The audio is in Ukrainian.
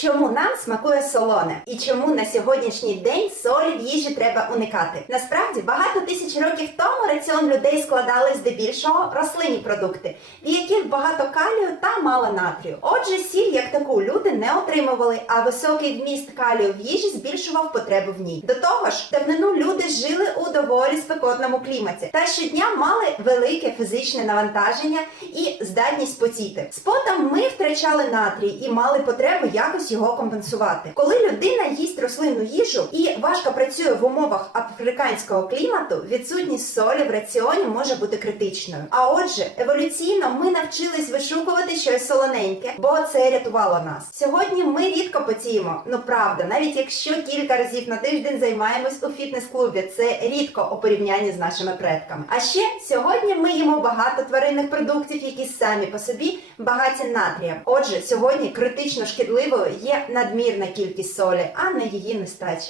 Чому нам смакує солоне? І чому на сьогоднішній день солі в їжі треба уникати? Насправді багато тисяч років тому раціон людей складали здебільшого рослинні продукти, в яких багато калію та мало натрію. Отже, сіль як таку люди не отримували, а високий вміст калію в їжі збільшував потребу в ній. До того ж, давнину люди жили у доволі спекотному кліматі та щодня мали велике фізичне навантаження і здатність потіти. З потом ми втрачали натрій і мали потребу якось його компенсувати. Коли людина їсть рослинну їжу і важко працює в умовах африканського клімату, відсутність солі в раціоні може бути критичною. А отже, еволюційно ми навчились вишукувати щось солоненьке, бо це рятувало нас. Сьогодні ми рідко потіємо. Ну правда, навіть якщо кілька разів на тиждень займаємось у фітнес-клубі, це рідко у порівнянні з нашими предками. А ще сьогодні ми їмо багато тваринних продуктів, які самі по собі багаті натрієм. Отже, сьогодні критично шкідливою є надмірна кількість солі, а не її нестача.